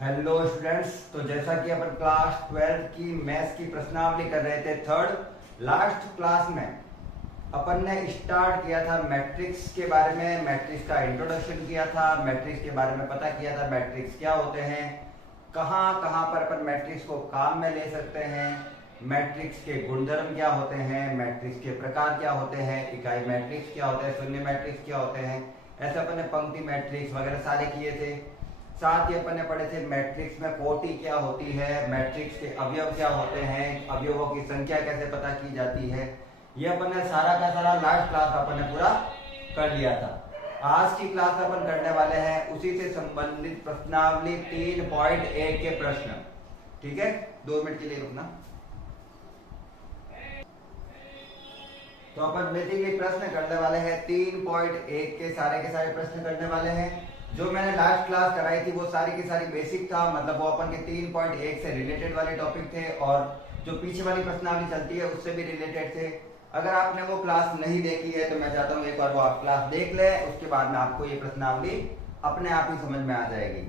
Hello students. तो जैसा कि अपन क्लास 12 की मैथ्स की प्रश्नावली कर रहे थे थर्ड लास्ट क्लास में अपन ने स्टार्ट किया था मैट्रिक्स के बारे में। मैट्रिक्स का इंट्रोडक्शन किया था, मैट्रिक्स के बारे में पता किया था मैट्रिक्स क्या होते हैं, कहाँ कहाँ पर अपन मैट्रिक्स को काम में ले सकते हैं, मैट्रिक्स के गुणधर्म क्या होते हैं, मैट्रिक्स के प्रकार क्या होते हैं, इकाई मैट्रिक्स क्या होते हैं, शून्य मैट्रिक्स क्या होते हैं। ऐसे अपन ने पंक्ति मैट्रिक्स वगैरह सारे किए थे। साथ ही अपन ने पढ़े थे मैट्रिक्स में कोटि क्या होती है, मैट्रिक्स के अवयव क्या होते हैं, अवयवों की संख्या कैसे पता की जाती है। ये अपन ने सारा का सारा लास्ट क्लास अपन ने पूरा कर लिया था। आज की क्लास में अपन करने वाले हैं उसी से संबंधित प्रश्नावली 3.1 के प्रश्न। ठीक है, 2 मिनट के लिए रुकना। तो अपन बेसिकली प्रश्न करने वाले हैं 3.1 के सारे प्रश्न करने वाले हैं। जो मैंने लास्ट क्लास कराई थी वो सारी की सारी बेसिक था, मतलब वो अपन के 3.1 से रिलेटेड वाले टॉपिक थे और जो पीछे वाली प्रश्नावली चलती है उससे भी रिलेटेड थे। अगर आपने वो क्लास नहीं देखी है तो मैं चाहता हूँ एक बार वो आप क्लास देख ले, उसके बाद में आपको ये प्रश्नावली अपने आप ही समझ में आ जाएगी।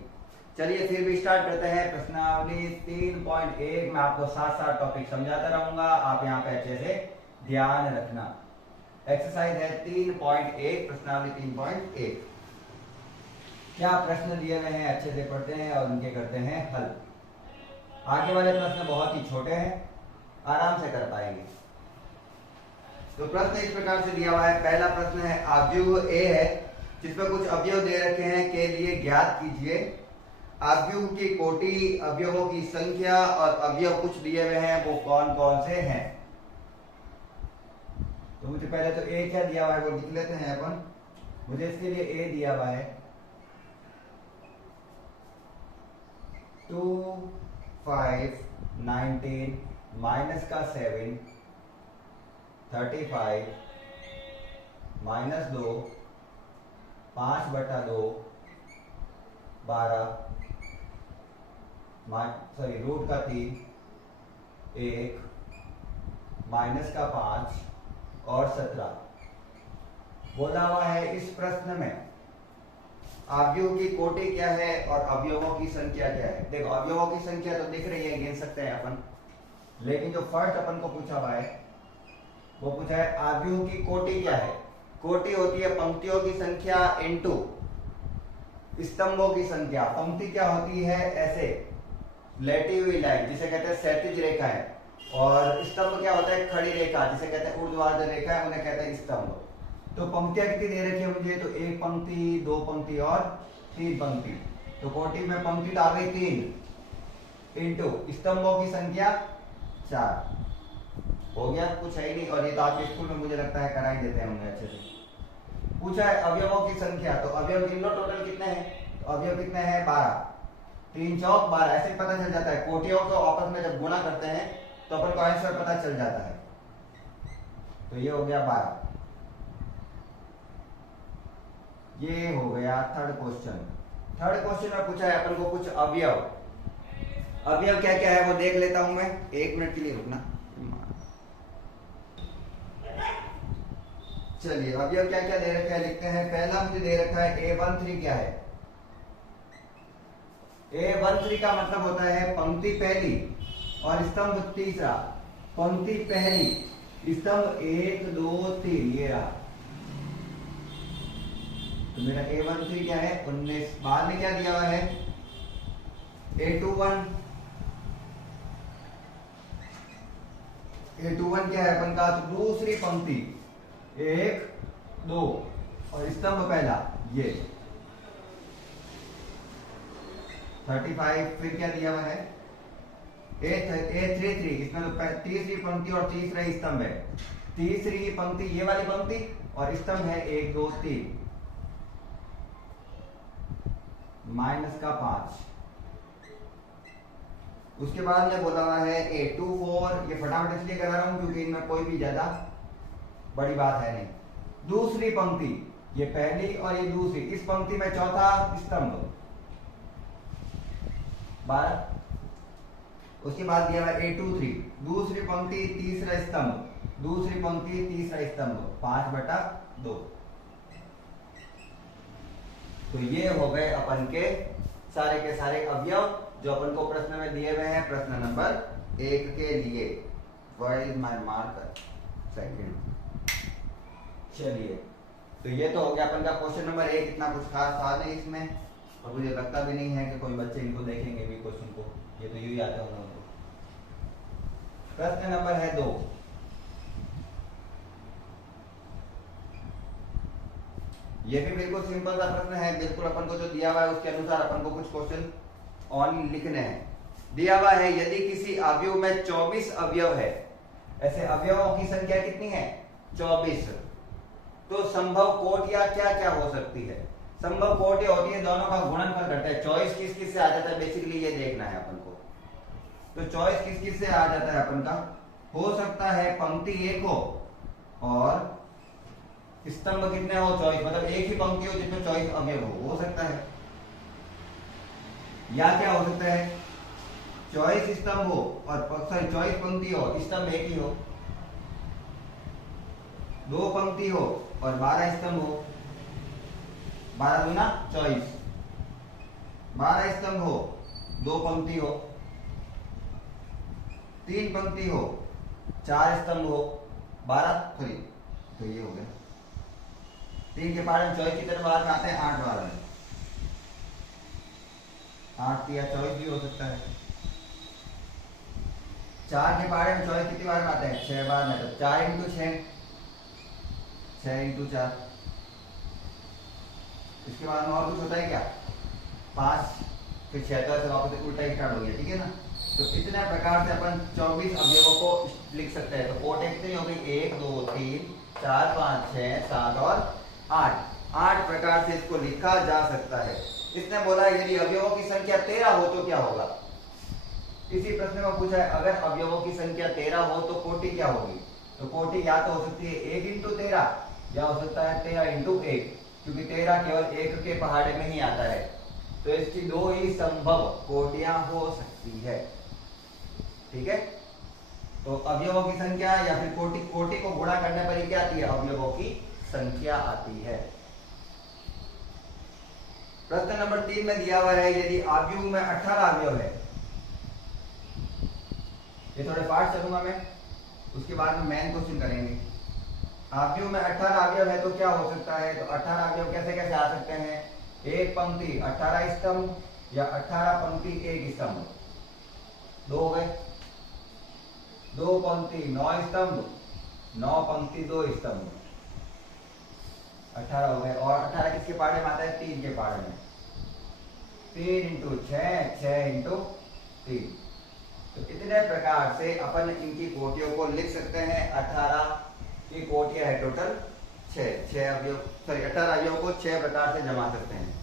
चलिए फिर भी स्टार्ट करते हैं प्रश्नावली 3.1 में। आपको साथ साथ टॉपिक समझाता रहूंगा, आप यहाँ पे अच्छे से ध्यान रखना। एक्सरसाइज है 3.1, प्रश्नावली 3.1। क्या प्रश्न दिए हुए हैं अच्छे से पढ़ते हैं और उनके करते हैं हल। आगे वाले प्रश्न बहुत ही छोटे हैं, आराम से कर पाएंगे। तो प्रश्न इस प्रकार से दिया हुआ है। पहला प्रश्न है अवयव ए है जिसमें कुछ अवयव दे रखे हैं के लिए ज्ञात कीजिए अवयव की कोटि, अवयवों की संख्या और अवयव कुछ दिए हुए हैं वो कौन कौन से हैं। तो मुझे पहले तो ए क्या दिया हुआ है वो लिख लेते हैं अपन। मुझे इसके लिए ए दिया हुआ है 2 5 19 माइनस का 7 35 माइनस 2 5/2 12 रूट का 3 1 माइनस का 5 और 17। बोला हुआ है इस प्रश्न में अवयव की कोटि क्या है और अवयवों की संख्या क्या है। देखो अवयवों की संख्या तो दिख रही है, गिन सकते हैं अपन, लेकिन जो फर्स्ट अपन को पूछा हुआ है वो पूछा है अवयव की कोटि क्या है। कोटि होती है पंक्तियों की संख्या इनटू स्तंभों की संख्या। पंक्ति क्या होती है, ऐसे लेटी हुई लाइन जिसे कहते हैं क्षैतिज रेखा है, और स्तंभ क्या होता है, खड़ी रेखा जिसे कहते हैं ऊर्ध्वाधर रेखा है, उन्हें कहते हैं स्तंभ। तो पंक्तियां कितनी दे रखी है मुझे, तो 1 पंक्ति 2 पंक्ति और 3 पंक्ति। तो कोटि में पंक्ति तो आ गई 3 इंटू स्तंभों की संख्या 4। हो गया, कुछ है ही नहीं। और ये तो आपके स्कूल में मुझे लगता है करा ही देते होंगे अच्छे से। पूछा है अवयवों की संख्या, तो अवयव गिन लो टोटल कितने हैं। तो अवयव कितने हैं 12, 3 चौक 12। ऐसे पता चल जाता है, कोटियों को आपस में जब गुणा करते हैं तो अपन को आंसर पता चल जाता है। तो ये हो गया 12। ये हो गया थर्ड क्वेश्चन। थर्ड क्वेश्चन में पूछा है अपन को कुछ अवयव। अवयव क्या क्या है वो देख लेता हूं मैं, 1 मिनट के लिए रुकना। चलिए अवयव क्या क्या दे रखा है लिखते हैं। पहला मुझे दे रखा है A13 क्या है। A13 का मतलब होता है पंक्ति पहली और स्तंभ तीसरा। पंक्ति पहली स्तंभ 1 2 3, ये रहा। तो मेरा A13 क्या है 19। बाद में क्या दिया हुआ है A21। A21 क्या है अपन का, तो दूसरी पंक्ति 1 2 और स्तंभ पहला ये 35। फिर क्या दिया हुआ है A33, इसमें तो तीसरी पंक्ति और तीसरा स्तंभ है। तीसरी पंक्ति ये वाली पंक्ति और स्तंभ है 1 2 3 माइनस का 5। उसके बाद में बोला हुआ है A24। ये फटाफट इसलिए करा रहा हूं क्योंकि इनमें कोई भी ज्यादा बड़ी बात है नहीं। दूसरी पंक्ति ये पहली और ये दूसरी, इस पंक्ति में चौथा स्तंभ 12। उसके बाद दिया हुआ A23, दूसरी पंक्ति तीसरा स्तंभ, दूसरी पंक्ति तीसरा स्तंभ 5/2। तो ये हो गए अपन के सारे के सारे अवयव जो अपन को प्रश्न में दिए हुए हैं प्रश्न नंबर 1 के लिए। What is my marker second. चलिए, तो ये तो हो गया अपन का क्वेश्चन नंबर 1। इतना कुछ खास था नहीं इसमें, और मुझे लगता भी नहीं है कि कोई बच्चे इनको देखेंगे भी क्वेश्चन को, ये तो यूं ही आता है उन लोगों को। प्रश्न नंबर है 2। ये भी बिल्कुल सिंपल सा प्रश्न है, बिल्कुल अपन को जो दिया हुआ है उसके अनुसार अपन को कुछ क्वेश्चन ऑन लिखने हैं। दिया हुआ है यदि किसी अवयव में 24 अवयव है, ऐसे अवयवों की संख्या कितनी है 24, तो संभव कोटियां क्या क्या हो सकती है। संभव कोटियां होती है दोनों का गुणनफल करता है। 24 किस किस से आ जाता है, बेसिकली ये देखना है अपन को। तो 24 किस किस से आ जाता है अपन का, हो सकता है पंक्ति 1 हो और स्तंभ कितने हो 24, मतलब एक ही पंक्ति हो जिसमें 24 अवयव हो सकता है। या क्या हो सकता है 24 स्तंभ हो और 24 पंक्ति हो, स्तंभ एक ही हो। 2 पंक्ति हो और 12 स्तंभ हो, 12 दूना 24। 12 स्तंभ हो, 2 पंक्ति हो, 3 पंक्ति हो, 4 स्तंभ हो, 12 सॉरी, तो ये हो गया 3 के पारे में 24 की तरफ बाहर आते हैं 8 बार में, 8 या 24 भी हो सकता है। 4 के पारे में 24 कितनी बार में आते हैं 6 बार में, तो 4 इंटू 6, 6 इंटू 4। इसके बाद में और कुछ होता है क्या 5 फिर 6, तो ऐसे वापस उल्टा ही स्टार्ट हो गया, ठीक है ना। तो इतने प्रकार से अपन 24 अवयवों को लिख सकते हैं। तो कोट कितनी हो गई 1 2 3 4 5 6 7 और 8 प्रकार से इसको लिखा जा सकता है। इसने बोला यदि अवयवों की संख्या 13 हो तो क्या होगा। इसी प्रश्न में पूछा है अगर अवयवों की संख्या 13 हो तो कोटि क्या होगी। तो कोटि या तो हो सकती है 1 इंटू 13 या हो सकता है 13 इंटू 1, क्योंकि 13 केवल 1 के पहाड़े में ही आता है। तो इसकी 2 ही संभव कोटियां हो सकती है, ठीक है। तो अवयवों की संख्या या फिर कोटि को गुणा करने पर ही क्या आती है अवयवों की संख्या आती है। प्रश्न नंबर 3 में दिया हुआ है यदि अवयव में 18 अवयव है, ये थोड़े पार्ट चलूंगा मैं, उसके बाद में मेन क्वेश्चन करेंगे। अवयव में 18 अवयव है तो क्या हो सकता है। तो 18 अवयव कैसे कैसे आ सकते हैं, एक पंक्ति 18 स्तंभ या 18 पंक्ति 1 स्तंभ, 2 हो गए। 2 पंक्ति 9 स्तंभ, 9 पंक्ति 2 स्तंभ, 18 हो गए। और 18 किसके पाड़े में आता है 3 के पाड़े में, 3 इंटू 6, 6 इंटू 3। तो इतने प्रकार से अपन इनकी कोटियों को लिख सकते हैं। 18 की कोटियां है टोटल 6 अवयव, सॉरी 18 अवयव को 6 प्रकार से जमा सकते हैं।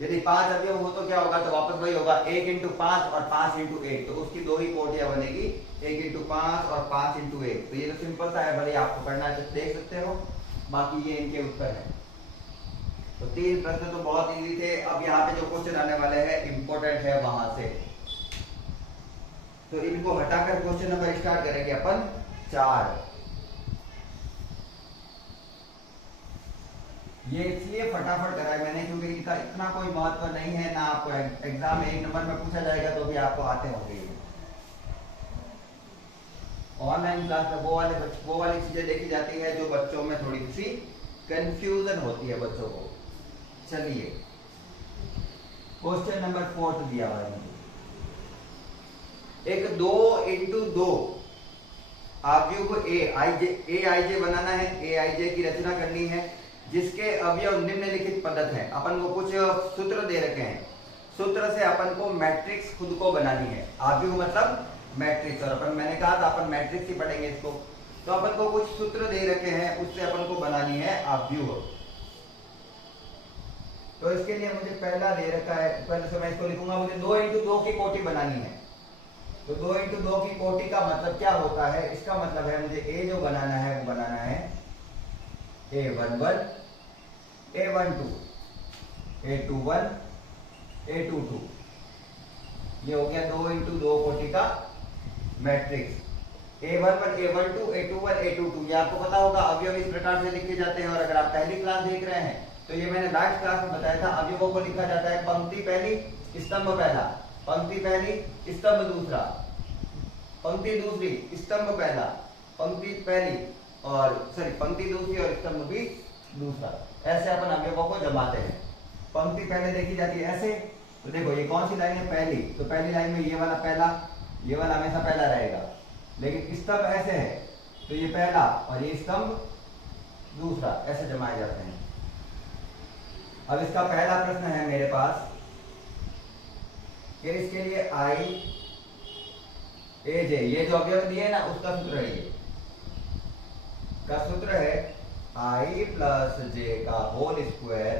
यदि 5 अवयव हो तो क्या होगा, तो वापस वही होगा 1 इंटू 5 और 5 इंटू 1, तो उसकी 2 ही कोटियां बनेगी 1 इंटू 5 और 5 इंटू 1। तो ये तो सिंपल सा है, भले आपको करना है तो देख सकते हो, बाकी ये इनके उत्तर है। तो 3 प्रश्न तो बहुत इजी थे। अब यहाँ पे जो क्वेश्चन आने वाले हैं इंपॉर्टेंट है वहां से, तो इनको हटाकर क्वेश्चन नंबर स्टार्ट करेंगे अपन 4। ये इसलिए फटाफट कराया मैंने क्योंकि इनका इतना कोई महत्व नहीं है ना, आपको एग्जाम में 1 नंबर में पूछा जाएगा तो भी आपको आते होंगे। ऑनलाइन क्लास में वो वाली चीजें देखी जाती है जो बच्चों में थोड़ी सी कंफ्यूजन होती है बच्चों को। चलिए क्वेश्चन नंबर 4 दिया हुआ है, एक 2 इंटू 2 अवयव को ए आई जे बनाना है। ए आई जे की रचना करनी है जिसके अवयव निम्नलिखित पद्धत हैं। अपन को कुछ सूत्र दे रखे हैं, सूत्र से अपन को मैट्रिक्स खुद को बनानी है। अवयव मतलब मैट्रिक्स, और अपन मैंने कहा था अपन मैट्रिक्स ही पढ़ेंगे इसको। तो अपन को कुछ सूत्र दे रखे हैं, उससे अपन को बनानी है अवयव। तो इसके लिए मुझे पहला दे रखा है, पहले से मैं इसको लिखूंगा। मुझे 2 इंटू 2 की कोटि बनानी है। तो 2 इंटू 2 की कोटि का मतलब क्या होता है, इसका मतलब है मुझे ए जो बनाना है वो बनाना है A11 A12 A21 A22। ये हो गया 2 इंटू 2 कोटि का matrix. A11 A12 A21 A22। ये आपको पता होगा अवयव इस प्रकार से लिखे जाते हैं। और अगर आप पहली क्लास देख रहे हैं तो ये मैंने लास्ट क्लास में बताया था। अवयवों को लिखा जाता है पंक्ति पहली, स्तंभ पहला, पंक्ति पहली, स्तंभ दूसरा, पंक्ति दूसरी, स्तंभ पहला, पंक्ति पहली और पंक्ति दूसरी और स्तंभ भी दूसरा। ऐसे अपन अवयवों को जमाते हैं। पंक्ति पहले देखी जाती है ऐसे। तो देखो ये कौन सी लाइन है? पहली। तो पहली लाइन में ये वाला पहला, ये वाला हमेशा पहला रहेगा। लेकिन स्तंभ ऐसे है तो ये पहला और ये स्तंभ दूसरा, ऐसे जमाए जाते हैं। अब इसका पहला प्रश्न है मेरे पास कि इसके लिए आई ए जे, ये जो अवयव दिए ना उसका सूत्र है। ये का सूत्र है आई प्लस जे का होल स्क्वायर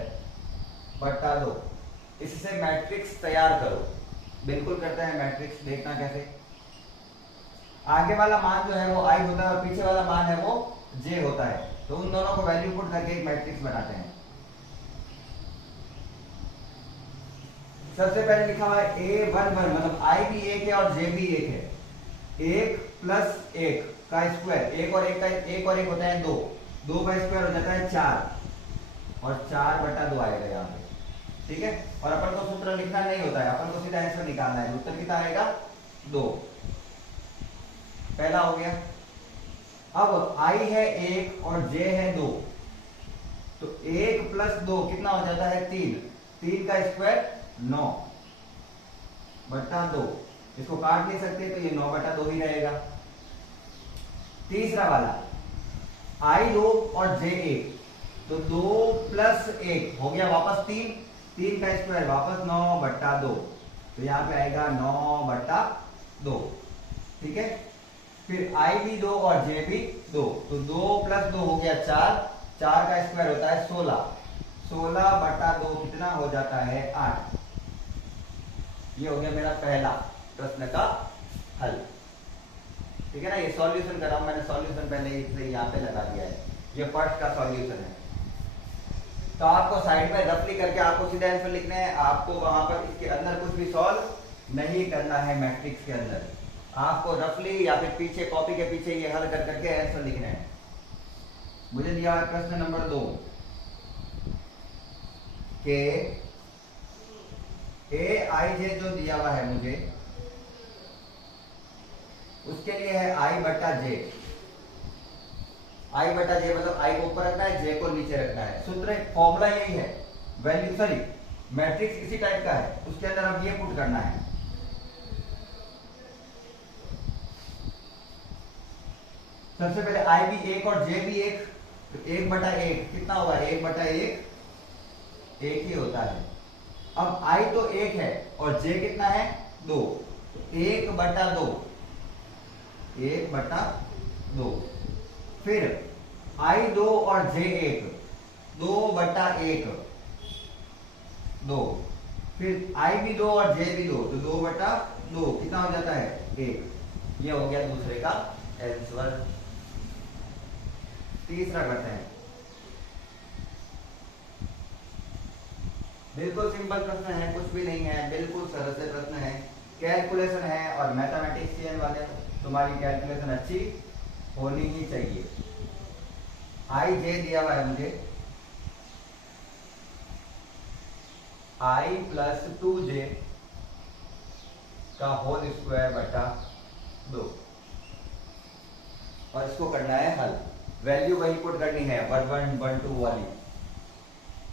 बट्टा 2। इससे मैट्रिक्स तैयार करो। बिल्कुल करते हैं मैट्रिक्स। देखना कैसे। आगे वाला मान जो है वो आई होता है और पीछे वाला मान है वो जे होता है। तो उन दोनों को वैल्यू पुट करके एक मैट्रिक्स बनाते हैं। सबसे पहले लिखा हुआ है ए वन वन, मतलब आई भी एक है और जे भी एक है। एक प्लस एक का स्क्वायर, एक और एक होता है 2, 2 का स्क्वायर हो जाता है 4 और 4 बटा 2 आएगा यहाँ पे। ठीक है। और अपन को सूत्र लिखना नहीं होता है, अपन को सीधा आंसर निकालना है। उत्तर कितना आएगा? 2। पहला हो गया। अब आई है 1 और जे है 2, तो 1 प्लस 2 कितना हो जाता है? 3। 3 का स्क्वायर 9 बटा 2। इसको काट नहीं सकते तो ये 9 बटा 2 ही रहेगा। तीसरा वाला आई 2 और जे 1, तो 2 प्लस 1 हो गया वापस 3। 3 का स्क्वायर वापस 9 बटा 2, तो यहाँ पे आएगा 9 बटा 2। ठीक है। फिर आई भी 2 और जे भी 2, तो 2 प्लस 2 हो गया 4। 4 का स्क्वायर होता है 16। 16 बटा 2 कितना हो जाता है? 8। ये हो गया मेरा पहला प्रश्न का हल। ठीक है ना। ये सॉल्यूशन कर रहा हूं मैंने। सॉल्यूशन पहले ही यहाँ पे लगा दिया है। ये फर्स्ट का सॉल्यूशन है। तो आपको साइड में रफली करके आपको सीधे आंसर लिखने हैं। आपको वहां पर इसके अंदर कुछ भी सॉल्व नहीं करना है। मैट्रिक्स के अंदर आपको रफली या फिर पीछे कॉपी के पीछे ये हल कर करके आंसर लिखने हैं। मुझे दिया है प्रश्न नंबर 2 के ए आई जे जो दिया हुआ है मुझे, उसके लिए है आई बटा जे। आई बटा जे मतलब आई को ऊपर रखना है, जे को नीचे रखना है। सूत्र फॉर्मूला यही है। वैल्यू मैट्रिक्स इसी टाइप का है। उसके अंदर अब ये पुट करना है। सबसे पहले आई भी 1 और जे भी 1, तो 1 बटा 1 कितना होगा? 1 बटा 1 1 ही होता है। अब आई तो 1 है और जे कितना है? 2, तो 1 बटा 2, 1 बटा 2। फिर आई 2 और जे 1, 2 बटा 1 2। फिर आई भी 2 और जे भी 2, तो 2 बटा 2 कितना हो जाता है? 1। ये हो गया दूसरे का आंसर। तीसरा करते हैं। बिल्कुल सिंपल प्रश्न है, कुछ भी नहीं है, बिल्कुल सरल से प्रश्न है। कैलकुलेशन है और मैथमेटिशियन वाले तुम्हारी कैलकुलेशन अच्छी होनी ही चाहिए। आई जे दिया हुआ है मुझे, आई प्लस 2j का होल स्क्वायर बटा 2 और इसको करना है हल। वैल्यू वही पुट करनी है 1 1 1 2 वाली।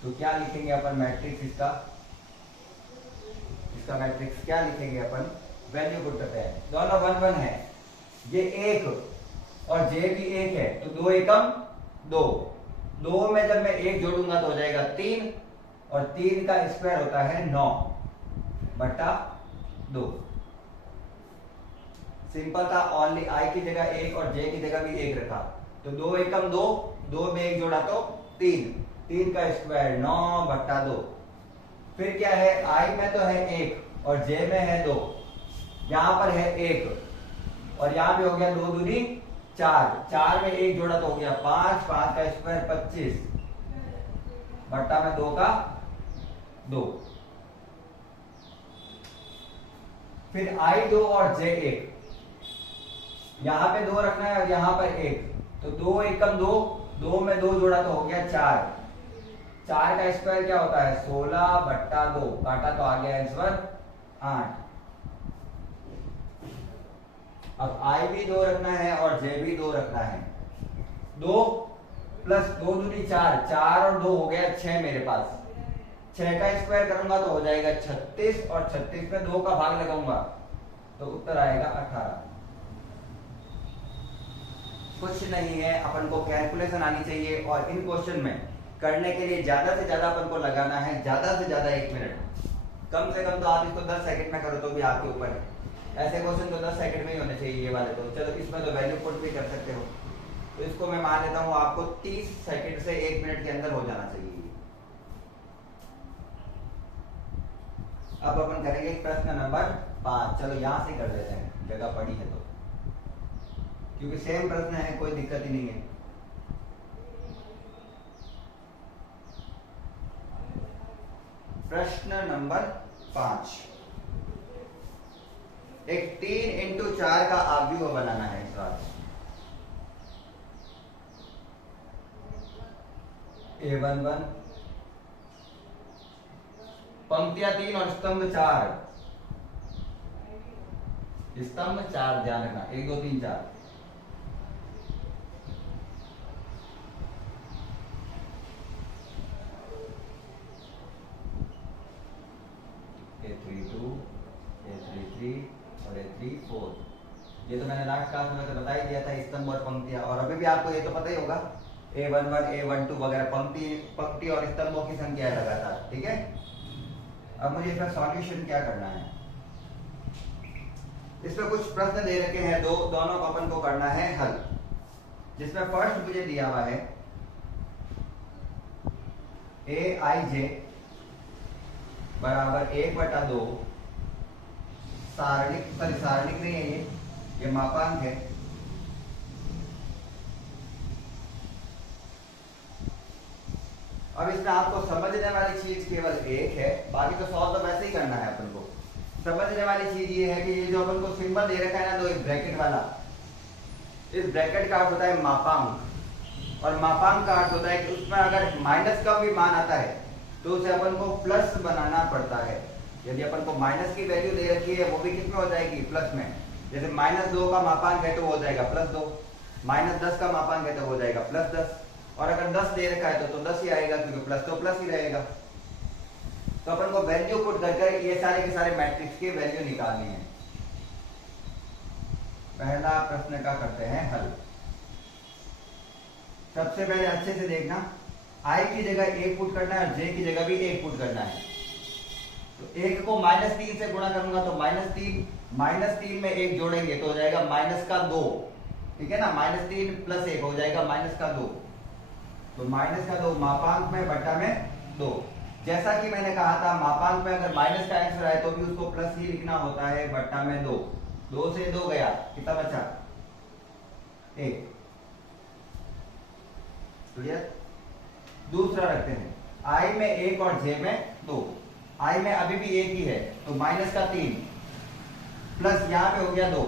तो क्या लिखेंगे अपन मैट्रिक्स इसका मैट्रिक्स क्या लिखेंगे अपन? वैल्यू पुट करते हैं। दोनों 1 1 है। ये 1 और जे भी 1 है, तो 2 एकम 2। 2 में जब मैं 1 जोड़ूंगा तो हो जाएगा 3 और 3 का स्क्वायर होता है 9 बटा 2। सिंपल था। ओनली आई की जगह 1 और जे की जगह भी 1 रखा, तो 2 एकम 2, 2 में 1 जोड़ा तो 3, 3 का स्क्वायर 9 बटा 2। फिर क्या है? आई में तो है 1 और जे में है 2। यहां पर है 1 और यहां पे हो गया 2 दूनी 4, 4 में 1 जोड़ा तो हो गया 5, 5 का स्क्वायर 25 बट्टा में 2 का 2। फिर आई 2 और जे 1, यहां पे 2 रखना है और यहां पर 1, तो 2 एकम 2, 2 में 2 जोड़ा तो हो गया 4, 4 का स्क्वायर क्या होता है 16/2, काटा तो आ गया आंसर 8। अब आई भी 2 रखना है और जे भी 2 रखना है। 2 प्लस 2 दूनी 4, 4 और 2 हो गया 6 मेरे पास। 6 का स्क्वायर करूंगा तो हो जाएगा 36 और 36 में 2 का भाग लगाऊंगा तो उत्तर आएगा 18। कुछ नहीं है, अपन को कैलकुलेशन आनी चाहिए और इन क्वेश्चन में करने के लिए ज्यादा से ज्यादा अपन को लगाना है, ज्यादा से ज्यादा 1 मिनट। कम से कम तो आप इसको 10 सेकंड में करो तो भी आपके ऊपर है। ऐसे क्वेश्चन तो 10 सेकंड में ही होने चाहिए ये वाले तो। चलो इसमें तो वैल्यू पुट भी कर सकते हो, तो इसको मैं मान लेता हूं आपको 30 सेकंड से 1 मिनट के अंदर हो जाना चाहिए। अब अपन करेंगे प्रश्न नंबर 5। चलो यहां से कर लेते हैं, जगह पड़ी है तो, क्योंकि सेम प्रश्न है, कोई दिक्कत ही नहीं है। प्रश्न नंबर 5, एक 3x4 का आव्यूह बनाना है इस बार। A11 पंक्तियां 3 और स्तंभ 4। स्तंभ 4 ध्यान रखना, 1 2 3 4। A32 A33 और A34, ये तो मैंने लास्ट क्लास में तो बता ही दिया था, स्तंभ और पंक्तियां। और अभी भी आपको ये तो पता ही होगा A11 A12 वगैरह पंक्ति और स्तंभों की संख्या है लगातार, ठीक है। अब मुझे इसका सॉल्यूशन क्या करना है, इसमें कुछ प्रश्न दे रखे हैं, दोनों को अपन को करना है हल। जिसमें फर्स्ट मुझे दिया हुआ है Aij बराबर 1/2 सारणिक नहीं है, ये मापांक है। अब इसमें आपको समझने वाली चीज केवल एक है, बाकी तो सॉल्व तो वैसे ही करना है अपन को। समझने वाली चीज ये है कि ये जो अपन को सिंबल दे रखा है ना, दो एक ब्रैकेट वाला, इस ब्रैकेट का अर्थ होता है मापांक, और मापांक का अर्थ होता है कि उसमें अगर माइनस का भी मान आता है तो उसे अपन को प्लस बनाना पड़ता है। यदि अपन को माइनस की वैल्यू दे रखी है, वो भी किसमें हो जाएगी प्लस में। जैसे -2 का मापांक है तो हो जाएगा +2, -10 का मापांक है तो हो जाएगा +10, और अगर 10 दे रखा है तो 10 ही आएगा, क्योंकि प्लस तो प्लस ही रहेगा। तो अपन को वैल्यू पुट करके ये सारे के सारे मैट्रिक्स की वैल्यू निकालनी है। पहला प्रश्न का करते हैं हल। सबसे पहले अच्छे से देखना, i की जगह 1 पुट करना है और j की जगह भी 1 पुट करना है। तो 1 को -3 से गुणा करूंगा तो -3 में 1 जोड़ेंगे तो हो जाएगा -2, ठीक है ना। -3 + 1 हो जाएगा -2, तो -2 मापांक में बटा में 2। जैसा कि मैंने कहा था, मापांक में अगर माइनस का आंसर आए तो भी उसको प्लस ही लिखना होता है, बटा में 2। 2 से 2 गया, कितना बचा 1। क्लियर। दूसरा रखते हैं, i में 1 और j में 2। i में अभी भी 1 ही है तो -3 प्लस यहां पे हो गया 2,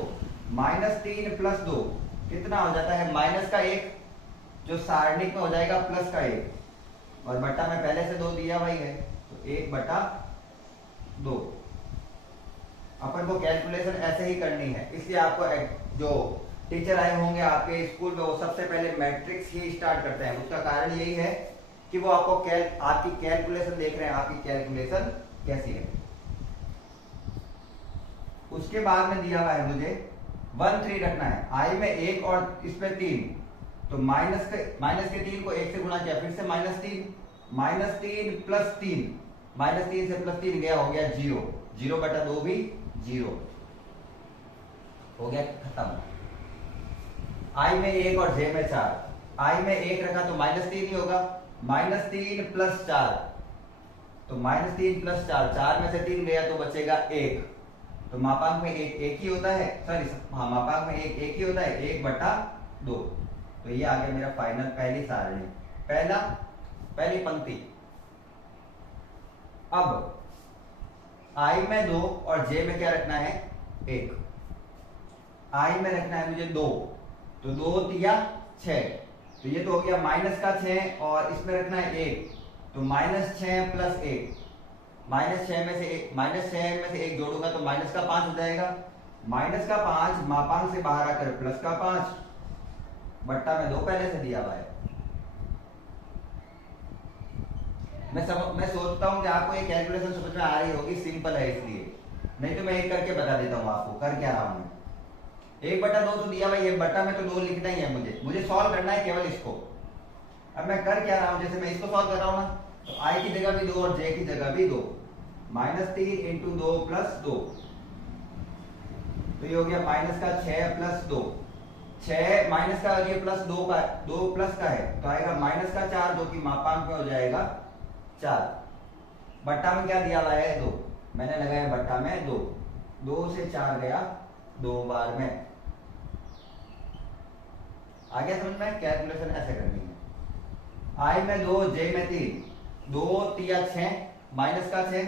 -3 + 2 कितना हो जाता है -1, जो सारणिक में हो जाएगा +1, और बटा में पहले से 2 दिया हुआ है तो 1/2। अपन को कैलकुलेशन ऐसे ही करनी है, इसलिए आपको जो टीचर आए होंगे आपके स्कूल में, वो सबसे पहले मैट्रिक्स ही स्टार्ट करते हैं। उसका कारण यही है कि वो आपको आपकी कैलकुलेशन देख रहे हैं, आपकी कैलकुलेशन कैसी है। उसके बाद में दिया हुआ है मुझे 1 3 रखना है, i में 1 और इसमें 3, तो माइनस के 3 को 1 से गुणा किया, फिर से -3 + 3, -3 से +3 गया, हो गया 0, 0/2 भी 0 हो गया, खत्म। i में 1 और j में 4, i में 1 रखा तो -3 ही होगा, -3 + 4, तो -3 + 4, 4 में से 3 गया तो बचेगा 1। तो मापांक में 1 ही होता है, हाँ मापांक में 1 ही होता है, 1/2। तो ये आ गया मेरा फाइनल पहली सारणी, पहली पंक्ति। अब i में 2 और j में क्या रखना है 1। i में रखना है मुझे 2, तो 2 × 6, तो ये तो हो गया -6, और इसमें रखना है 1, तो -6 + 1, -6 में से 1 जोड़ूंगा तो -5 हो जाएगा। -5 मापांक से बाहर आकर +5 बट्टा में 2 पहले से दिया हुआ है। मैं सोचता हूं कि आपको ये कैलकुलेशन समझ में आ रही होगी, सिंपल है इसलिए, नहीं तो मैं एक करके बता देता हूं आपको कर क्या रहा हूं। 1/2 तो दिया भाई, 1 बट्टा में तो 2 लिखना ही है मुझे सॉल्व करना है केवल इसको। अब मैं कर क्या रहा हूं, जैसे मैं इसको सॉल्व कर रहा हूं ना, तो i की जगह भी 2 और j की जगह भी 2, -3 × 2 + 2, तो ये हो गया -6 + 2, 6 माइनस का और ये +2 का, 2 प्लस का है तो आएगा -4 जो कि मापांक में हो जाएगा 4। बट्टा में क्या दिया हुआ है 2, मैंने लगाया बट्टा में 2, 2 से 4 गया 2 बार में। आगे समझ में, कैलकुलेशन ऐसे करनी है। i में 2, j में 3, 2 3 6 माइनस का 6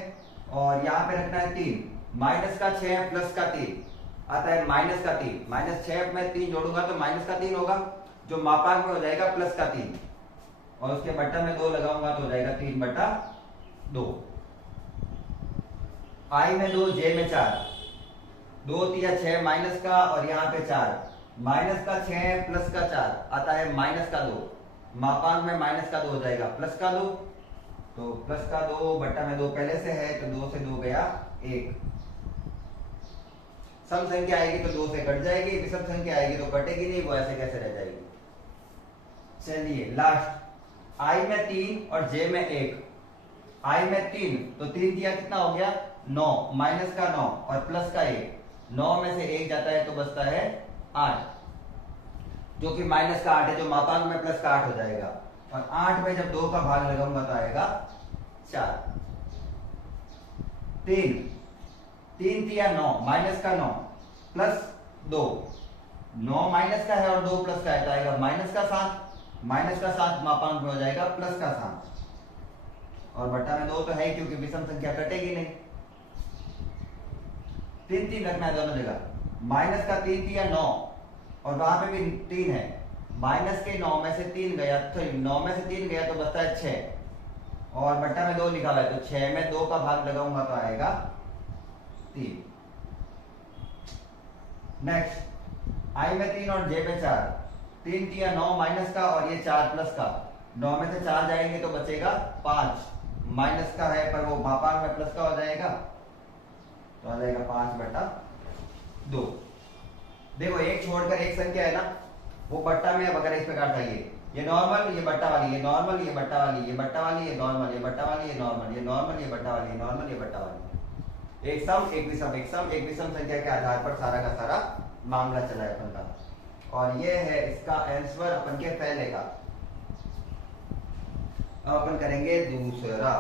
और यहाँ पे रखना है 3, -6 प्लस का 3 आता है -3, -6 में 3 जोड़ूंगा तो -3 होगा जो मापांक में हो जाएगा +3 और उसके बट्टा में 2 लगाऊंगा तो हो जाएगा 3/2। i में 2, j में 4, 2 3 6 माइनस का और यहाँ पे 4, -6 प्लस का 4 आता है -2, मापांक में -2 हो जाएगा +2, तो +2 बट्टा में 2 पहले से है तो 2 से 2 गया 1। सम संख्या आएगी तो 2 से कट जाएगी, विषम संख्या आएगी तो कटेगी नहीं, वो ऐसे कैसे रह जाएगी। चलिए लास्ट, i में 3 और j में 1, i में 3 तो 3 दिया कितना हो गया 9, माइनस का 9 और प्लस का 1, 9 में से 1 जाता है तो बचता है 8 जो कि -8 है जो मापांक में +8 हो जाएगा और 8 में जब 2 का भाग लगाऊंगा तो आएगा 4। 3 3 9 माइनस का 9 प्लस 2, 9 माइनस का है और 2 प्लस का है तो आएगा -7 मापांक में हो जाएगा +7 और बट्टा में 2 तो है ही क्योंकि विषम संख्या कटेगी नहीं। 3 रखना है दोनों जगह, -3 9 और वहां पे भी 3 है, -9 में से 3 गया, सॉरी 9 में से 3 गया तो बचता है 6 और बट्टा में 2 लिखा हुआ है तो 6 में 2 का भाग लगाऊंगा तो आएगा 3। नेक्स्ट, i में 3 और j में 4, 3 3 9 माइनस का और ये 4 प्लस का, 9 में से 4 जाएंगे तो बचेगा 5, माइनस का है पर वो मापांक में प्लस का हो जाएगा तो आ जाएगा 5/2। देखो एक छोड़कर एक संख्या है ना, वो बट्टा में अगर इस प्रकार था, ये नॉर्मल, ये बट्टा वाली, ये नॉर्मल, ये बट्टा वाली, ये बट्टा वाली, ये नॉर्मल, ये बट्टा वाली, ये नॉर्मल, ये नॉर्मल, ये बट्टा वाली, ये नॉर्मल, ये बट्टा वाली, एक सम एक विषम, एक सम एक विषम संख्या के आधार पर सारा का सारा मामला चला है अपन का। और ये है इसका आंसर अपन के पहले का। अब अपन करेंगे दूसरा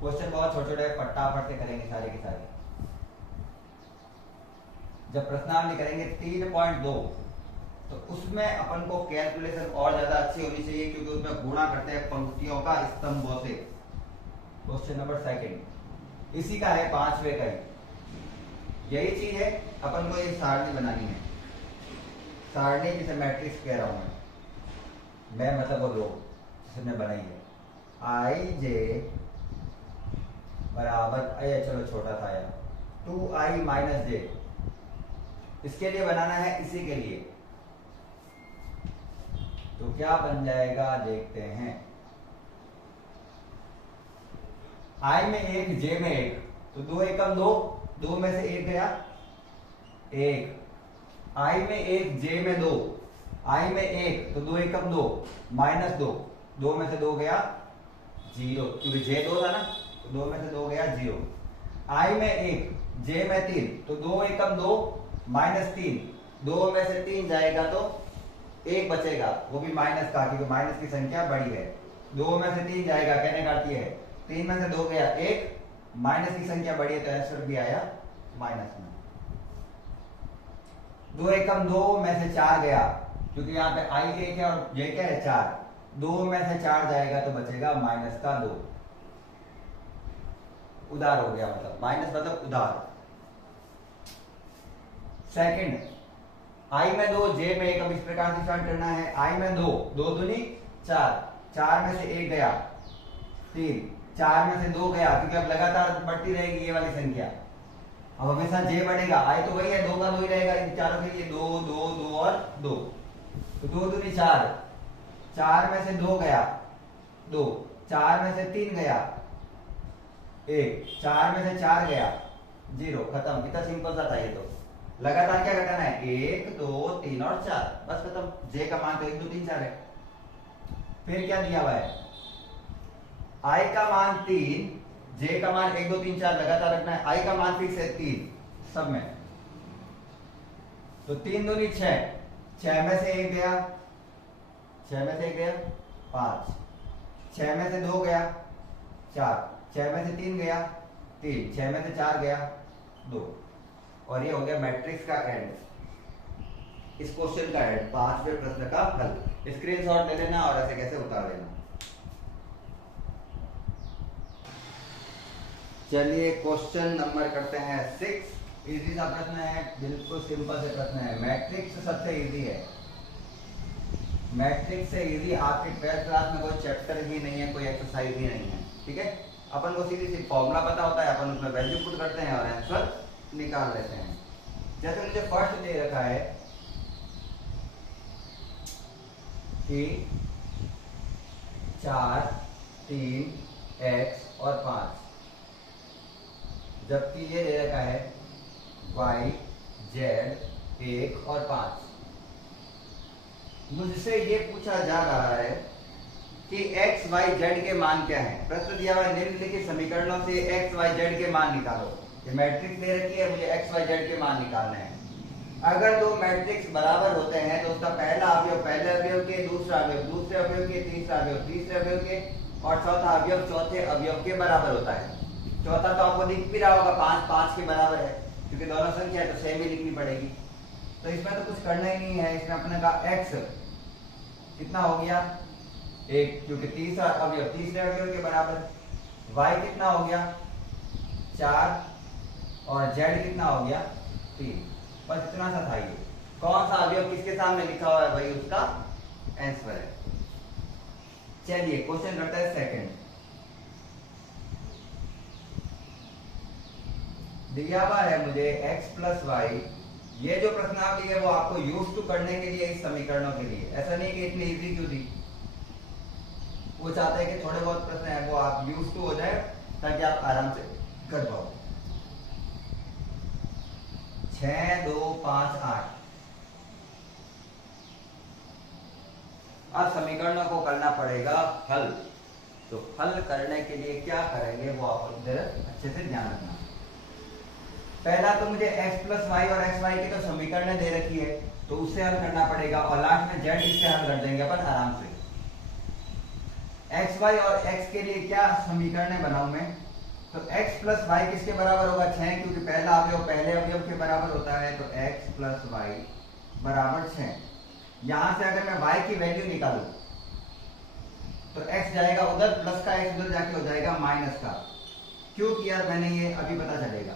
क्वेश्चन, बहुत छोटे छोटे फटाफट से करेंगे सारे के सारे। जब प्रश्नावली करेंगे 3.2 तो उसमें अपन को कैलकुलेशन और ज्यादा अच्छी होनी चाहिए क्योंकि उसमें गुणा करते हैं पंक्तियों का स्तंभों से। क्वेश्चन नंबर 2 इसी का है, 5वें का ही यही चीज है। अपन को ये सारणी बनानी है, सारणी जिसे मैट्रिक्स कह रहा हूं मैं मतलब वो रो जिसे मैं बनाई है, i j बराबर, चलो छोटा था यार, 2i माइनस j, इसके लिए बनाना है, इसी के लिए। तो क्या बन जाएगा देखते हैं। i में 1 j में 1 तो 2 एकम 2, 2 में से 1 गया 1, i में 1 j में 2, i में 1 तो 2 एकम 2 -2, 2 में से 2 गया 0 क्योंकि j 2 था ना तो 2 में से 2 गया 0। i में 1 j में 3 तो 2 एकम 2 -3, 2 में से 3 जाएगा तो 1 बचेगा, वो भी माइनस का क्योंकि माइनस की संख्या बड़ी है। 2 में से 3 जाएगा, कहने का अर्थ है 3 में से 2 गया 1, माइनस की संख्या बड़ी है तो आंसर भी आया माइनस में। 2 एकम 2 में से 4 गया क्योंकि यहाँ पे i 1 है और j क्या है 4, 2 में से 4 जाएगा तो बचेगा -2, उधार हो गया, मतलब माइनस मतलब उधार। सेकंड, i में 2 j में 1, अब इस प्रकार से स्टार्ट करना है। i में 2, 2 दूनी 4, 4 में से 1 गया 3, 4 में से 2 गया, क्योंकि अब लगातार बढ़ती रहेगी ये वाली संख्या, अब हमेशा जे बढ़ेगा, आए तो वही है, 2 का 2 ही रहेगा इन चारों के लिए, 2 2 2 और 2, तो 2 दूनी 4, 4 में से 2 गया 2, 4 में से 3 गया 1, 4 में से 4 गया 0, खत्म। कितना सिंपल सा था ये। तो लगातार क्या घटाना है, 1 2 3 और 4, बस खत्म। जे का मान तो 1 2 3 4 है। फिर क्या दिया हुआ है, आई का मान 3, जे का मान 1 2 3 4 लगातार रखना है, आई का मान फिक्स है 3 सब में, तो 3 दूनी 6, 6 में से 1 गया 6 में से 1 गया 5, 6 में से 2 गया 4, 6 में से 3 गया 3, 6 में से 4 गया 2, और ये हो गया मैट्रिक्स का एंड, इस क्वेश्चन का एंड, 5वें प्रश्न का हल। स्क्रीनशॉट ले लेना और ऐसे कैसे उतार लेना। चलिए क्वेश्चन नंबर करते हैं 6। इजी सा प्रश्न है, बिल्कुल सिंपल से प्रश्न है। मैट्रिक्स सबसे इजी है, मैट्रिक्स से इजी आपके 12th क्लास में कोई चैप्टर ही नहीं है, कोई एक्सरसाइज ही नहीं है, ठीक है। अपन को सीधी सी फॉर्मूला पता होता है, अपन उसमें वैल्यू पुट करते हैं और आंसर निकाल लेते हैं। जैसे मुझे फर्स्ट दे रखा है कि 4 3 x और 5, जबकि ये दे रखा है y z 1 और 5। मुझसे ये पूछा जा रहा है कि x y z के मान क्या है। प्रश्न दिया हुआ है निम्नलिखित समीकरणों से x y z के मान निकालो। ये मैट्रिक्स दे रखी है, मुझे x y z के मान निकालने हैं। अगर दो मैट्रिक्स बराबर होते हैं तो उसका पहला अवयव पहले अवयव के, दूसरा अवयव दूसरे अवयव के, तीसरा अवयव तीसरे अवयव के और चौथा अवयव चौथे अवयव के बराबर होता है। चौथा तो आपको दिख भी रहा होगा, 5 5 के बराबर है, क्योंकि दोनों संख्या है तो सेम ही लिखनी पड़ेगी। तो इसमें तो कुछ करना ही नहीं है। इसमें अपने का x कितना हो गया 1, क्योंकि तीसरा अवयव तीसरे अवयव के बराबर, y कितना हो गया 4 और z कितना हो गया 3। बस इतना सा था। ये कौन सा अवयव किसके सामने लिखा हुआ है, भाई उसका आंसर है। चलिए क्वेश्चन करता है सेकंड। दिया हुआ है मुझे x प्लस वाई। ये जो प्रश्नावली है वो आपको यूज टू करने के लिए, इस समीकरणों के लिए, ऐसा नहीं कि इतनी इजी क्यों दी। वो चाहते हैं कि थोड़े बहुत प्रश्न है वो आप यूज टू हो जाए ताकि आप आराम से कर पाओ। 6 2 5 8। अब समीकरणों को करना पड़ेगा हल। तो हल करने के लिए क्या करेंगे वो आप इधर अच्छे से ध्यान रखना। पहला तो मुझे x प्लस वाई और एक्स वाई की तो समीकरण दे रखी है, तो उससे हल करना पड़ेगा, और लास्ट में z इससे हल कर देंगे अपन आराम से। एक्स वाई और x के लिए क्या समीकरण बनाऊं मैं, तो x प्लस वाई किसके बराबर होगा 6, क्योंकि पहला अवयव पहले अवयव के बराबर होता है, तो x प्लस वाई बराबर 6। यहां से अगर मैं y की वैल्यू निकालूं तो x जाएगा उधर, प्लस का x उधर जाके हो जाएगा माइनस का। क्यों किया मैंने ये अभी पता चलेगा,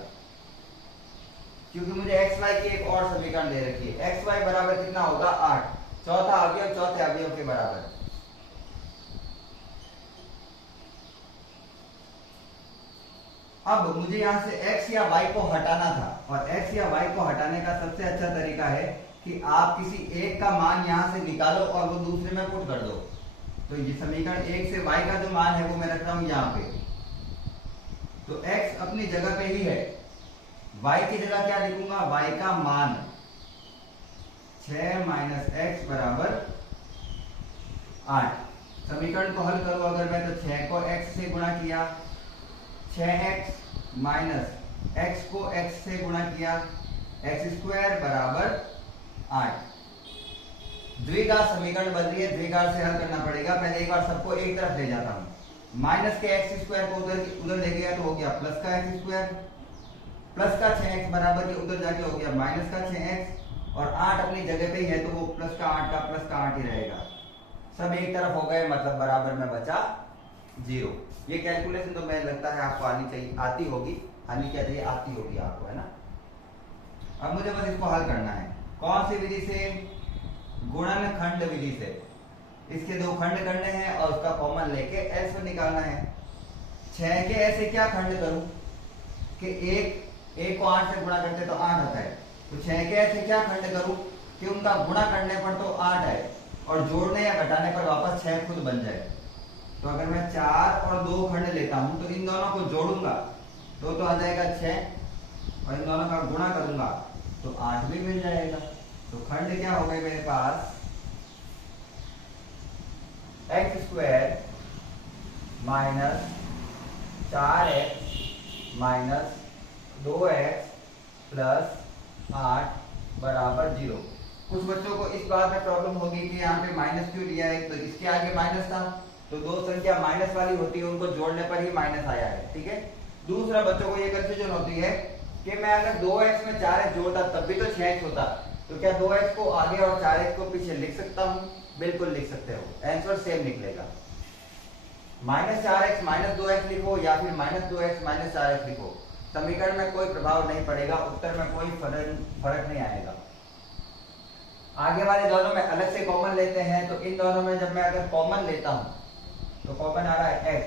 क्योंकि मुझे एक्स वाई की एक और समीकरण दे रखी है। एक्स वाई बराबर कितना होगा 8, चौथा अवयव चौथे अवयव के बराबर। अब मुझे यहां से x या y को हटाना था, और x या y को हटाने का सबसे अच्छा तरीका है कि आप किसी एक का मान यहां से निकालो और वो दूसरे में पुट कर दो। तो ये समीकरण 1 से y का जो मान है वो मैं रख रहा हूं यहाँ पे, तो x अपनी जगह पे ही है, y की जगह क्या लिखूंगा, y का मान 6 माइनस x बराबर 8। समीकरण को हल करो अगर मैं, तो 6 को x से गुणा किया, 6x माइनस x को x से गुणा किया, x स्क्वायर बराबर 8। द्विघात समीकरण बन रही है, द्विघात से हल करना पड़ेगा। पहले एक बार सबको एक तरफ ले जाता हूं, माइनस के x स्क्वायर को उधर ले गया तो हो गया प्लस का x स्क्वायर, प्लस का 6x बराबर के उधर जाके हो गया माइनस का 6x, और 8 अपनी जगह पे ही है तो वो प्लस का 8 ही रहेगा। सब एक तरफ हो गए, मतलब बराबर में बचा 0। ये कैलकुलेशन तो मैं लगता है आपको आनी चाहिए, आती होगी, आनी क्या चाहिए, आती होगी आपको, है ना। अब मुझे बस इसको हल करना है। कौन सी विधि से, गुणनखंड विधि से। इसके दो खंड करने हैं और उसका कॉमन लेके एल्स निकालना है। 6 के ऐसे क्या खंड करूं कि एक को 8 से गुणा करते तो 8 आता है, तो 6 के ऐसे क्या खंड करूं कि उनका गुणा करने पर तो 8 आए और जोड़ने या घटाने पर वापस 6 खुद बन जाए। तो अगर मैं 4 और 2 खंड लेता हूं तो इन दोनों को जोड़ूंगा तो आ जाएगा 6 और इन दोनों का गुणा करूंगा तो 8 भी मिल जाएगा। तो खंड क्या हो गए मेरे पास, x² minus 4x minus 2x plus 8 बराबर 0। कुछ बच्चों को इस बात में प्रॉब्लम होगी कि यहाँ पे माइनस क्यों लिया है, तो इसके आगे माइनस था तो दो संख्या माइनस वाली होती है, उनको जोड़ने पर ही माइनस आया है, ठीक है। दूसरा बच्चों को ये कंफ्यूजन होती है कि मैं अगर 2x में 4x जोड़ता तब भी तो 6x होता, तो क्या 2x को आगे और 4x को पीछे लिख सकता हूँ? बिल्कुल लिख सकते हो, आंसर सेम निकलेगा। -4x माइनस 2x लिखो या फिर -2x माइनस 4x लिखो, समीकरण में कोई प्रभाव नहीं पड़ेगा, उत्तर में कोई फर्क नहीं आएगा। आगे वाले दोनों में अलग से कॉमन लेते हैं, तो इन दोनों में जब मैं अगर कॉमन लेता हूं तो कॉमन आ रहा है x,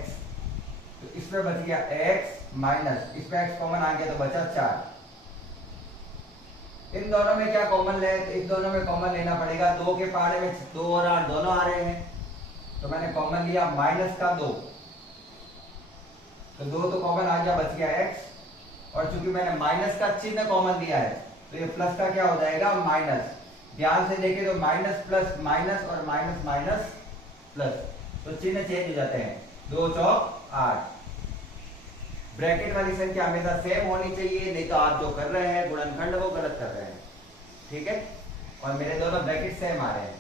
तो इसमें बच गया x माइनस इसमें x कॉमन आ गया तो बचा 4। इन दोनों में क्या कॉमन ले, तो इस दोनों में कॉमन लेना पड़ेगा। 2 के पारे में 2 और 8 दोनों आ रहे हैं, तो मैंने कॉमन लिया -2, तो 2 तो कॉमन आ गया, बच गया x, और चूंकि मैंने माइनस का चिन्ह कॉमन लिया है तो ये प्लस का क्या हो जाएगा माइनस। ध्यान से देखें तो माइनस प्लस माइनस और माइनस माइनस प्लस, तो चिन्ह चेंज हो जाते हैं। 2 चौक 8। ब्रैकेट वाली संख्या हमेशा सेम होनी चाहिए, नहीं तो आप जो कर रहे हैं गुणनखंड वो गलत कर रहे हैं, ठीक है। और मेरे दोनों ब्रैकेट सेम आ रहे हैं,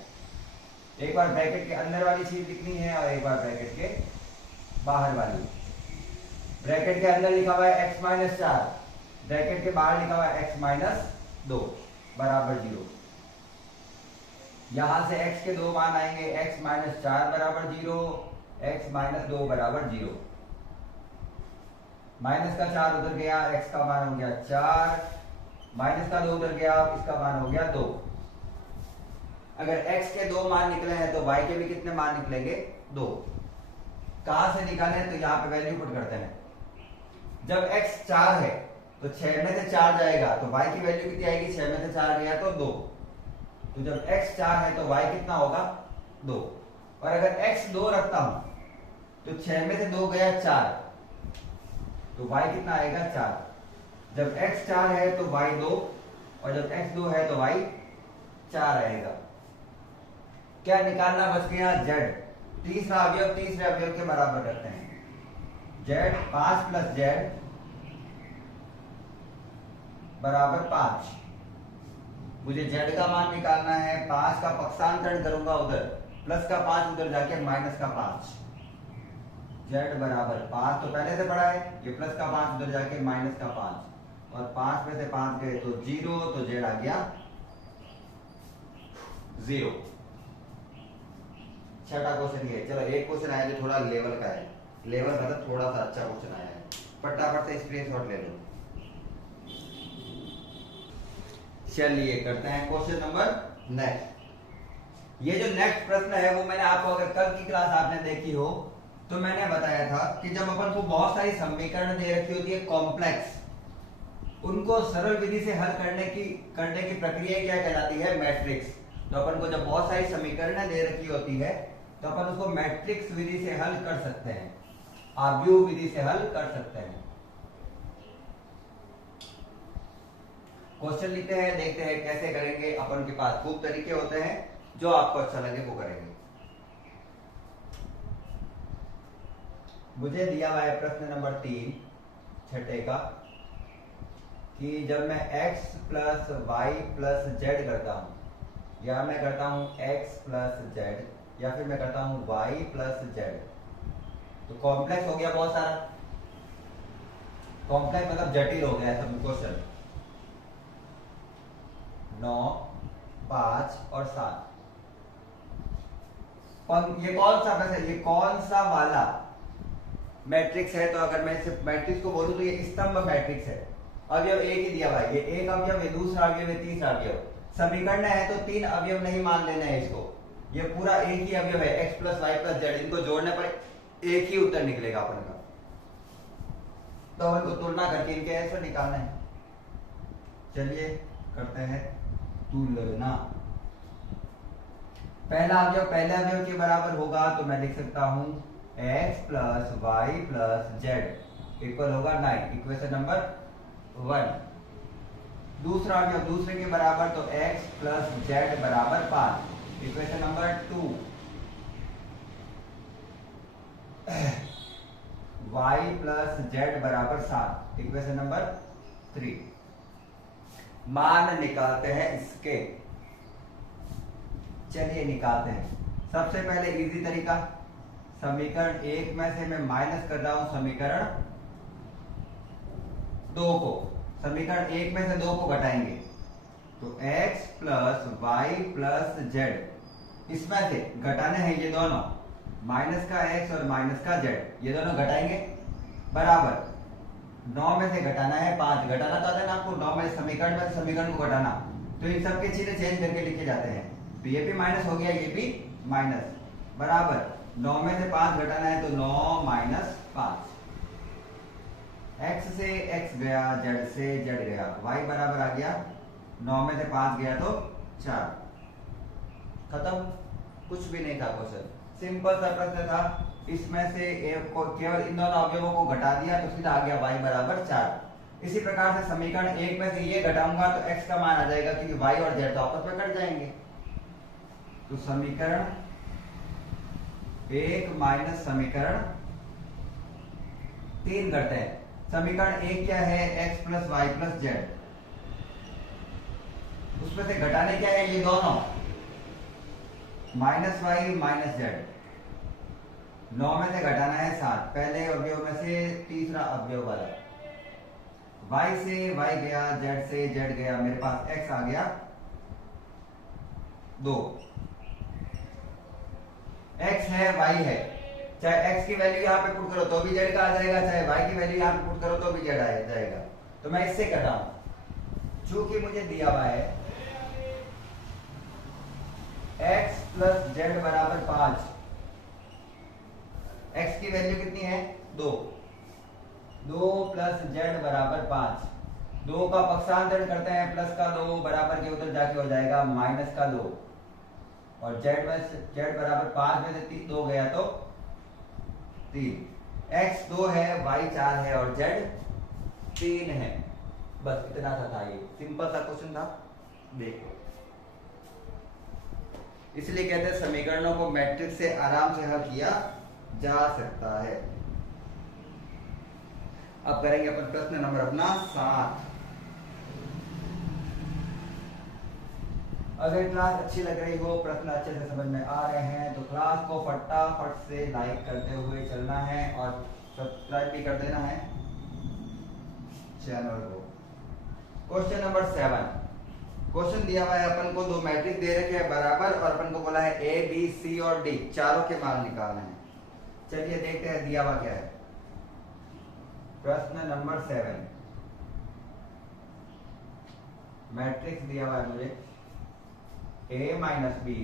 एक बार ब्रैकेट के अंदर वाली चीज लिखनी है और एक बार ब्रैकेट के बाहर वाली। ब्रैकेट के अंदर लिखा हुआ है x माइनस 4, ब्रैकेट के बाहर लिखा हुआ है x माइनस 2 बराबर 0। यहां से x के दो मान आएंगे, x माइनस 4 बराबर 0, x माइनस 2 बराबर 0। माइनस का 4 उधर गया, x का मान हो गया 4, माइनस का 2 उधर गया, इसका मान हो गया 2। अगर x के दो मान निकले हैं तो y के भी कितने मान निकलेंगे? 2। कहां से निकाले? तो यहाँ पे वैल्यू पुट करते हैं। जब x 4 है तो 6 में से 4 जाएगा तो y की वैल्यू कितनी आएगी? 6 में से 4 गया तो 2। तो जब x 4 है तो y कितना होगा? 2। और अगर x 2 रखता हूं तो 6 में से 2 गया 4, तो y कितना आएगा? 4। जब x 4 है तो y 2, और जब x 2 है तो y 4 आएगा। क्या निकालना बच गया? z। तीसरा अवयव तीसरे अवयव के बराबर करते हैं। z 5 प्लस z बराबर 5। मुझे z का मान निकालना है, 5 का पक्षांतरण करूंगा उधर, प्लस का 5 उधर जाके माइनस का 5। z बराबर 5 तो पहले से पढ़ा है, ये प्लस का 5 उधर जाके माइनस का 5, और 5 में से 5 गए तो 0, तो z आ गया 0। छठा क्वेश्चन ये। चलो एक क्वेश्चन आया जो थोड़ा लेवल का है, लेवल मतलब थोड़ा सा अच्छा क्वेश्चन आया है, फटाफट से स्क्रीनशॉट ले लो। चलिए करते हैं क्वेश्चन नंबर नेक्स्ट। ये जो नेक्स्ट प्रश्न है वो मैंने आपको, अगर कल की क्लास आपने देखी हो तो मैंने बताया था कि जब अपन को बहुत सारी समीकरण दे रखी होती है कॉम्प्लेक्स, उनको सरल विधि से हल करने की प्रक्रिया क्या कहलाती है? मैट्रिक्स। तो अपन को जब बहुत सारी समीकरण दे रखी होती है तो अपन उसको मैट्रिक्स विधि से हल कर सकते हैं, आव्यूह विधि से हल कर सकते हैं। क्वेश्चन लिखते हैं, देखते हैं कैसे करेंगे। अपन के पास खूब तरीके होते हैं, जो आपको अच्छा लगे वो करेंगे। मुझे दिया हुआ है प्रश्न नंबर 3 छठे का, कि जब मैं x plus Y plus Z करता हूं, या मैं करता हूं x प्लस जेड, या फिर मैं करता हूं y प्लस जेड, तो कॉम्प्लेक्स हो गया बहुत सारा। कॉम्प्लेक्स मतलब जटिल हो गया सब क्वेश्चन। 9, 5 और 7। ये कौन सा वैसे ये कौन सा वाला मैट्रिक्स है? तो अगर मैं इस मैट्रिक्स को बोलूं तो ये स्तंभ मैट्रिक्स है। अवयव एक ही दिया हुआ है, ये एक अवयव, ये दूसरा अवयव, ये तीसरा अवयव। समीकरण है तो 3 अवयव नहीं मान लेना है इसको, ये पूरा एक ही अवयव है x plus Y plus Z, इनको जोड़ने पर एक ही उत्तर निकलेगा अपन का। तो अपन को तुलना करके इनके आंसर निकालना है। चलिए करते हैं तुलना। पहला अवयव पहले अवयव के बराबर होगा तो मैं लिख सकता हूं x plus Y plus Z equal होगा 9, इक्वेशन नंबर 1। दूसरा अवयव दूसरे के बराबर तो x प्लस जेड बराबर 5, equation number 2। y plus Z बराबर 7, इक्वेशन नंबर 3। मान निकालते हैं इसके। चलिए निकालते हैं। सबसे पहले इजी तरीका, समीकरण 1 में से मैं माइनस कर रहा हूं समीकरण 2 को। समीकरण 1 में से 2 को घटाएंगे तो x plus Y plus Z, इसमें से घटाने हैं ये दोनों, माइनस का x और माइनस का z, ये दोनों घटाएंगे बराबर 9 में से घटाना है 5। घटाना तो आता है ना आपको, 9 में समीकरण को घटाना, तो इन सबके चीजें चेंज करके लिखे जाते हैं। तो ये भी माइनस हो गया, ये भी माइनस, बराबर 9 में से 5 घटाना है तो 9 माइनस 5। x से x गया, z से z गया, y बराबर आ गया 9 में से 5 गया तो 4। खत्म, कुछ भी नहीं था क्वेश्चन, सिंपल सा प्रश्न था। इसमें से एक को केवल इन दोनों अवयवों को घटा दिया तो सीधा आ गया y बराबर 4। इसी प्रकार से समीकरण 1 में से ये घटाऊंगा तो x का मान आ जाएगा, क्योंकि y और z तो आपस में कट जाएंगे। तो समीकरण 1 माइनस समीकरण 3 करते हैं। समीकरण 1 क्या है, x plus Y plus Z, उसमें से घटाने क्या है ये दोनों, माइनस वाई माइनस जेड। 9 में से घटाना है 7, पहले अवयव में से तीसरा अवयव वाला, y से y गया, z से z गया, मेरे पास x आ गया 2। x है y है, चाहे x की वैल्यू यहाँ पे पुट करो तो भी z का आ जाएगा, चाहे y की वैल्यू यहाँ पे पुट करो तो भी z आ जाएगा। तो मैं इससे घटाऊं, चूंकि मुझे दिया हुआ है x प्लस जेड बराबर 5, x की वैल्यू कितनी है 2, 2 प्लस जेड बराबर 5। 2 का पक्षांतरण करते हैं, प्लस का 2 बराबर के उधर जाके हो जाएगा माइनस का 2, और z बराबर 5 में से 2 गया तो 3। x 2 है, y 4 है और z 3 है। बस इतना था ये सिंपल सा क्वेश्चन था। देखो, इसलिए कहते हैं समीकरणों को मैट्रिक्स से आराम से हल किया जा सकता है। अब करेंगे अपन प्रश्न नंबर अपना 7। अगर क्लास अच्छी लग रही हो, प्रश्न अच्छे से समझ में आ रहे हैं तो क्लास को फटाफट से लाइक करते हुए चलना है और सब्सक्राइब भी कर देना है चैनल को। क्वेश्चन नंबर 7, क्वेश्चन दिया हुआ है अपन को, 2 मैट्रिक्स दे रखे हैं बराबर, और अपन को बोला है A, B, C और D चारों के मान निकालना है। चलिए देखते हैं दिया हुआ क्या है। प्रश्न नंबर 7, मैट्रिक्स दिया हुआ है मुझे A minus B,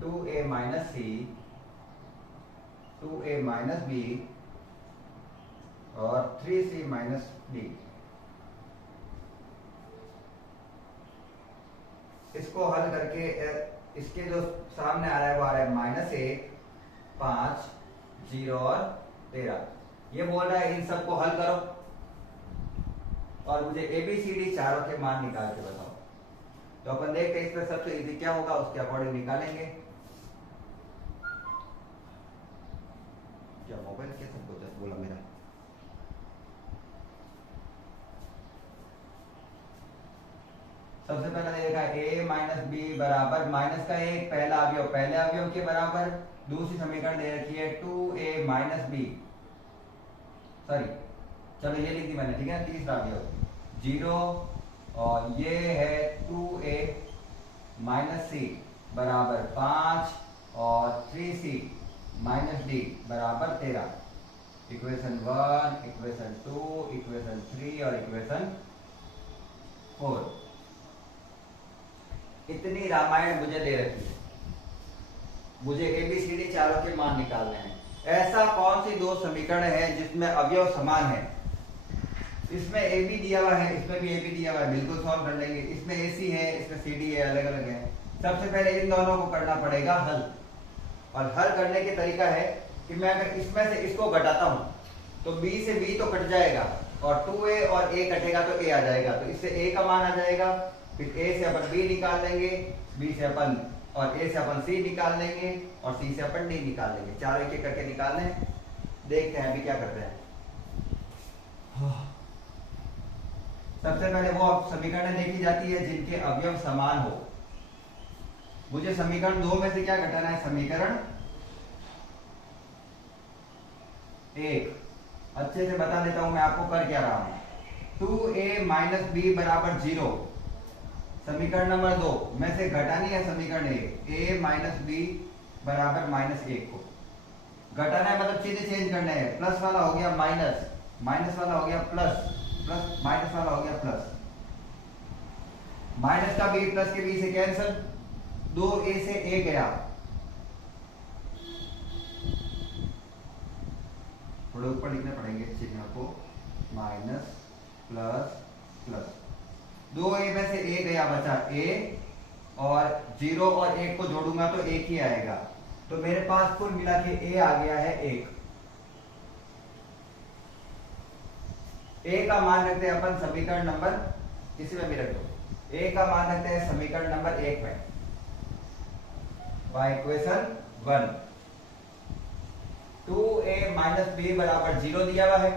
2A minus C, 2A minus B और 3C माइनस डी। इसको हल करके इसके जो सामने आ रहा है वो आ रहा है -1, 5, 0 और 13। ये बोल रहा है इन सबको हल करो और मुझे ABCD चारों के मान निकाल के बताओ। तो अपन देखते हैं इसमें सबसे इजी क्या होगा, उसके अकॉर्डिंग निकालेंगे। क्या मोबाइल कैसे बोला मेरा? सबसे पहला देखा a माइनस बी बराबर माइनस का 1, पहला अवयव पहले अवयव के बराबर। दूसरी समीकरण दे रखी है 2a माइनस बी, सॉरी चलो ये लिख दी मैंने, ठीक है। तीसरा अवयव 0 और ये है 2a माइनस सी बराबर 5 और 3c माइनस डी बराबर 13। इक्वेशन 1, इक्वेशन 2, इक्वेशन 3 और इक्वेशन 4। इतनी रामायण मुझे दे रखी है। मुझे ABCD चारों के मान निकालने हैं। ऐसा कौन सी दो समीकरण है जिसमें अवयव समान है? इसमें AB दिया हुआ है, इसमें भी AB दिया हुआ है, बिल्कुल सॉल्व कर लेंगे। इसमें AC है, इसमें CD है, अलग अलग है। सबसे पहले इन दोनों को करना पड़ेगा हल, और हल करने के तरीका है कि मैं अगर इसमें से इसको घटाता हूं तो B से B तो कट जाएगा, और 2A और A कटेगा तो A आ जाएगा, तो इससे A का मान आ जाएगा। फिर A से अपन B निकाल लेंगे, B से अपन और A से अपन C निकाल लेंगे, और C से अपन D निकाल लेंगे। चारों एक एक करके निकाल लें। देखते हैं अभी क्या करते हैं। सबसे पहले वो समीकरण देखी जाती है जिनके अवयव समान हो। मुझे समीकरण 2 में से क्या घटाना है? समीकरण 1। अच्छे से बता देता हूं मैं आपको कर क्या रहा हूं। 2A माइनस B बराबर 0। समीकरण नंबर 2 में से घटानी है समीकरण 1, A माइनस B बराबर -1 को घटाना है, मतलब चिन्ह चेंज करना है। प्लस वाला हो गया माइनस, माइनस वाला हो गया प्लस, प्लस माइनस वाला हो गया प्लस। माइनस का B प्लस के B से कैंसिल, 2A से A गया, थोड़े ऊपर लिखने पड़ेंगे चिन्ह को, माइनस प्लस प्लस। 2A में से A गया, बचा A, और 0 और 1 को जोड़ूंगा तो 1 ही आएगा। तो मेरे पास कुल मिला के A आ गया है 1। A का मान रखते हैं अपन समीकरण नंबर, किसी में भी रख दो, A का मान रखते हैं समीकरण नंबर 1 में, इक्वेशन 1। 2A माइनस B बराबर 0 दिया हुआ है।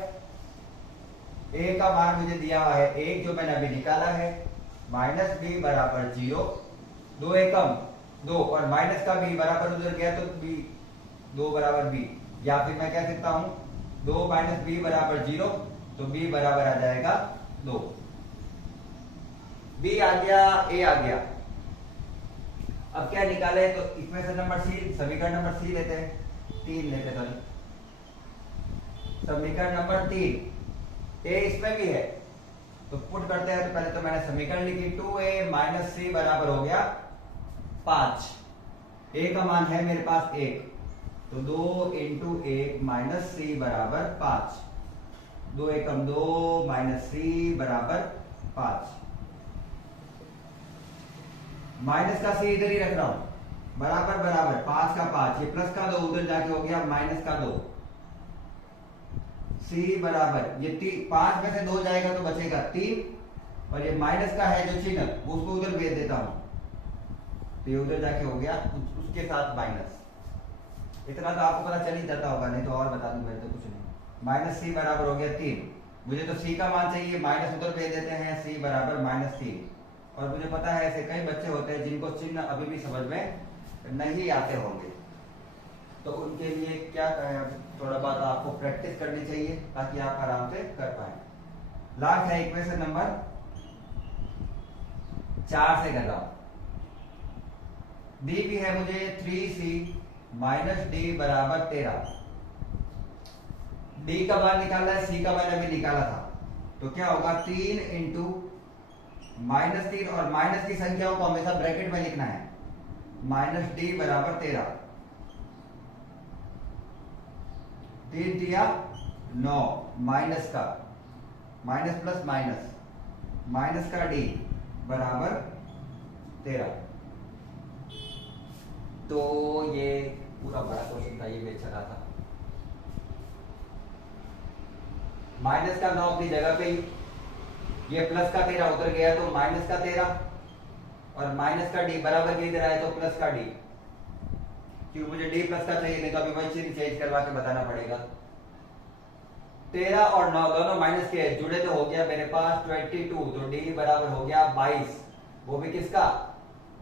A का मान मुझे दिया हुआ है 1, जो मैंने अभी निकाला है। माइनस B बराबर 0, 2 एकम 2, और माइनस का B बराबर उधर गया तो B 2 बराबर B, या फिर मैं कह सकता हूं 2 माइनस B बराबर 0, तो B बराबर आ जाएगा 2। B आ गया, A आ गया। अब क्या निकाले? तो इक्वेशन नंबर C, समीकरण नंबर C लेते हैं, 3 लेते हैं, समीकरण नंबर 3। A इसमें भी है तो पुट करते हैं। तो पहले तो मैंने समीकरण लिखी, 2A माइनस C बराबर हो गया 5। A का मान है मेरे पास 1, तो 2 इंटू 1 माइनस C बराबर 5। 2 एकम 2 माइनस C बराबर 5। माइनस का C इधर ही रख रहा हूं, बराबर बराबर 5 का 5, ये प्लस का 2 उधर जाके हो गया माइनस का 2। C बराबर, ये 5 में से 2 जाएगा तो बचेगा 3, और ये माइनस का है जो चिन्ह, वो उसको उधर भेज देता हूं, तो ये उधर जाके हो गया उसके साथ माइनस। इतना तो आपको पता चल ही जाता होगा, नहीं तो और बता दूं मैं तो कुछ नहीं। माइनस C बराबर हो गया 3। मुझे तो C का मान चाहिए, माइनस उधर भेज देते हैं, C बराबर -3। और मुझे पता है ऐसे कई बच्चे होते हैं जिनको चिन्ह अभी भी समझ में नहीं आते होंगे, तो उनके लिए क्या कहें, थोड़ा बहुत आपको प्रैक्टिस करनी चाहिए ताकि आप आराम से कर पाए। लास्ट है इक्वेशन नंबर 4 से कर रहा हूं। दी भी है मुझे 3C माइनस D बराबर 13। D का मान निकालना है, C का मान अभी निकाला था, तो क्या होगा 3 इंटू -3, और माइनस की संख्याओं को हमेशा ब्रैकेट में लिखना है, माइनस D बराबर 13। 3 दिया 9, माइनस का माइनस प्लस माइनस, माइनस का D बराबर 13। तो ये पूरा बड़ा क्वेश्चन था, ये भी अच्छा था। माइनस का 9 अपनी जगह पे ही, ये प्लस का 13 उधर गया तो माइनस का 13, और माइनस का D बराबर के इधर आया तो प्लस का D, क्योंकि मुझे D प्लस का चाहिए, नहीं तो अभी वही चिन्ह चेंज करवा के बताना पड़ेगा। 13 और 9 दोनों माइनस के जुड़े तो हो गया मेरे पास 22, तो D बराबर हो गया 22, वो भी किसका?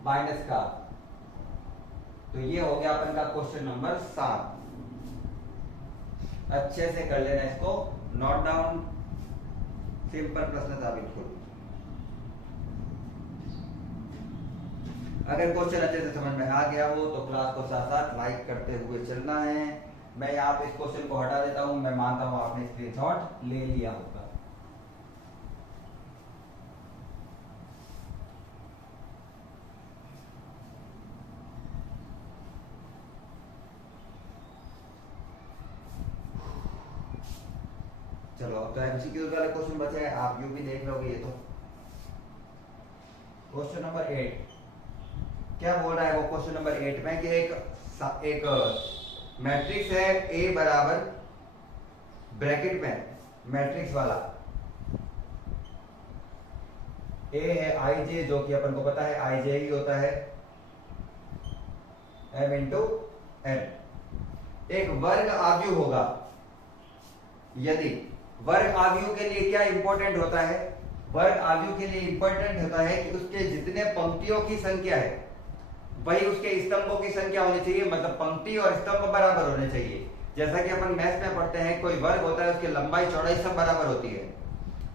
माइनस का। तो ये हो गया अपन का क्वेश्चन नंबर 7। अच्छे से कर लेना इसको नोट डाउन, सिंपल प्रश्न था बिल्कुल। अगर क्वेश्चन अच्छे से समझ में आ गया हो तो क्लास को साथ साथ लाइक करते हुए चलना है। मैं यहाँ पे इस क्वेश्चन को हटा देता हूं, मैं मानता हूं आपने स्क्रीनशॉट ले लिया होगा। चलो अब तो एमसीक्यू वाले क्वेश्चन बचे हैं, आप यू भी देख लोगे ये तो। क्वेश्चन नंबर 8 क्या बोल रहा है वो क्वेश्चन नंबर 8 में कि एक मैट्रिक्स है ए बराबर ब्रैकेट में मैट्रिक्स वाला ए है आई जे, जो कि अपन को पता है आई जे ही होता है m इंटू n। एक वर्ग आव्यूह होगा, यदि वर्ग आव्यूह के लिए क्या इंपॉर्टेंट होता है, वर्ग आव्यूह के लिए इंपॉर्टेंट होता है कि उसके जितने पंक्तियों की संख्या है वही उसके स्तंभों की संख्या होनी चाहिए, मतलब पंक्ति और स्तंभ बराबर होने चाहिए। जैसा कि अपन मैथ्स में पढ़ते हैं कोई वर्ग होता है उसकी लंबाई चौड़ाई सब बराबर होती है,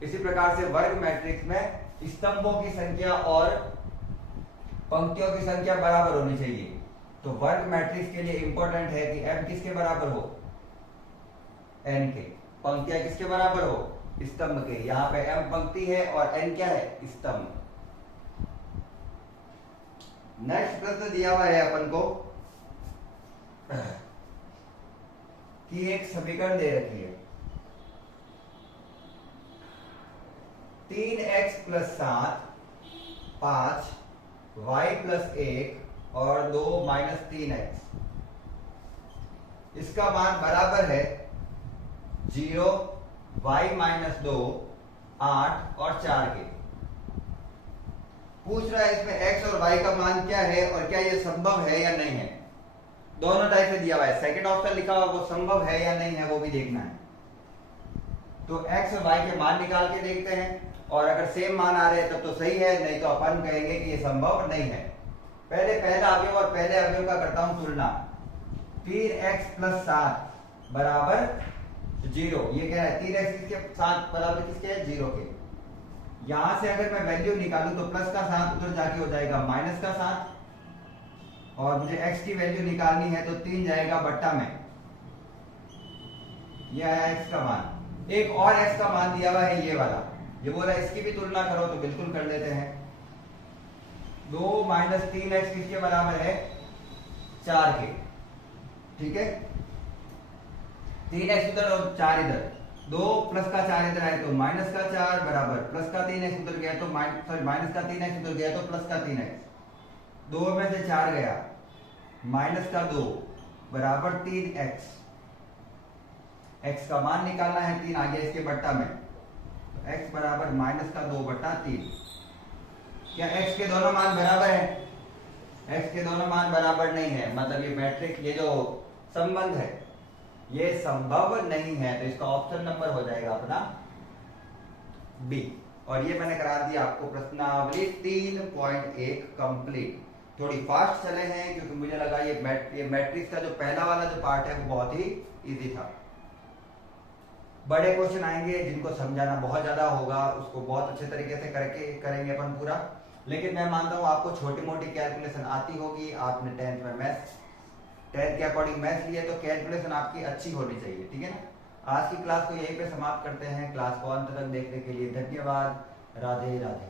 इसी प्रकार से वर्ग मैट्रिक्स में स्तंभों की संख्या और पंक्तियों की संख्या बराबर होनी चाहिए। तो वर्ग मैट्रिक्स के लिए इंपॉर्टेंट है कि m किसके बराबर हो, n के, पंक्तियां किसके बराबर हो, स्तंभ के। यहां पे m पंक्ति है और n क्या है, स्तंभ। नेक्स्ट प्रश्न दिया हुआ है अपन को कि एक समीकरण दे रखी है 3x + 7 5 y + 1 और 2 - 3x, इसका मान बराबर है 0 y - 2 8 और 4 के। पूछ रहा है इसमें x और y का मान क्या है और क्या ये संभव है या नहीं है। दोनों टाइप से दिया हुआ है, सेकंड ऑप्शन लिखा हुआ वो संभव है या नहीं है वो भी देखना है। तो x और y के मान निकाल के देखते हैं, और अगर सेम मान आ रहे हैं तब तो सही है, नहीं तो अपन कहेंगे कि ये संभव नहीं है। पहले पहला अवयव और पहले अवयव का करता हूं तुलना। 3x + 7 बराबर 0, ये कह रहा है 3x किसके 7 बराबर किसके है, 0 के। यहां से अगर मैं वैल्यू निकालूं तो प्लस का 7 उधर जाके हो जाएगा माइनस का 7, और मुझे x की वैल्यू निकालनी है तो 3 जाएगा बट्टा में, ये आया x का मान। एक और x का मान दिया हुआ है ये वाला, ये बोला इसकी भी तुलना करो तो बिल्कुल कर लेते हैं। 2 - 3x किसके बराबर है, 4 के, ठीक है। 3x उधर और 4 इधर, 2 + का 4 इधर आए तो माइनस का 4 बराबर प्लस का 3x उधर गया तो माइनस का 3x उधर गया तो प्लस का 3x, 2 में से 4 गया माइनस का 2 बराबर 3x। x का मान निकालना है, 3 आ गया इसके बट्टा में, तो x बराबर माइनस का 2 बट्टा 3। क्या x के दोनों मान बराबर है, x के दोनों मान बराबर नहीं है, मतलब ये मैट्रिक्स, ये जो संबंध है ये संभव नहीं है। तो इसका ऑप्शन नंबर हो जाएगा अपना बी। और ये मैंने करा दिया आपको प्रश्नावली 3.1 कंप्लीट। थोड़ी फास्ट चले हैं क्योंकि मुझे लगा ये मैट्रिक्स का जो पहला वाला जो पार्ट है वो बहुत ही इजी था। बड़े क्वेश्चन आएंगे जिनको समझाना बहुत ज्यादा होगा, उसको बहुत अच्छे तरीके से करके करेंगे अपन पूरा। लेकिन मैं मानता हूं आपको छोटी मोटी कैलकुलेशन आती होगी, आपने 10th में मैथ्स 10th के अकॉर्डिंग मैथ्स लिए तो कैलकुलेशन आपकी अच्छी होनी चाहिए, ठीक है ना। आज की क्लास को यहीं पे समाप्त करते हैं। क्लास को अंत तक देखने के लिए धन्यवाद। राधे राधे।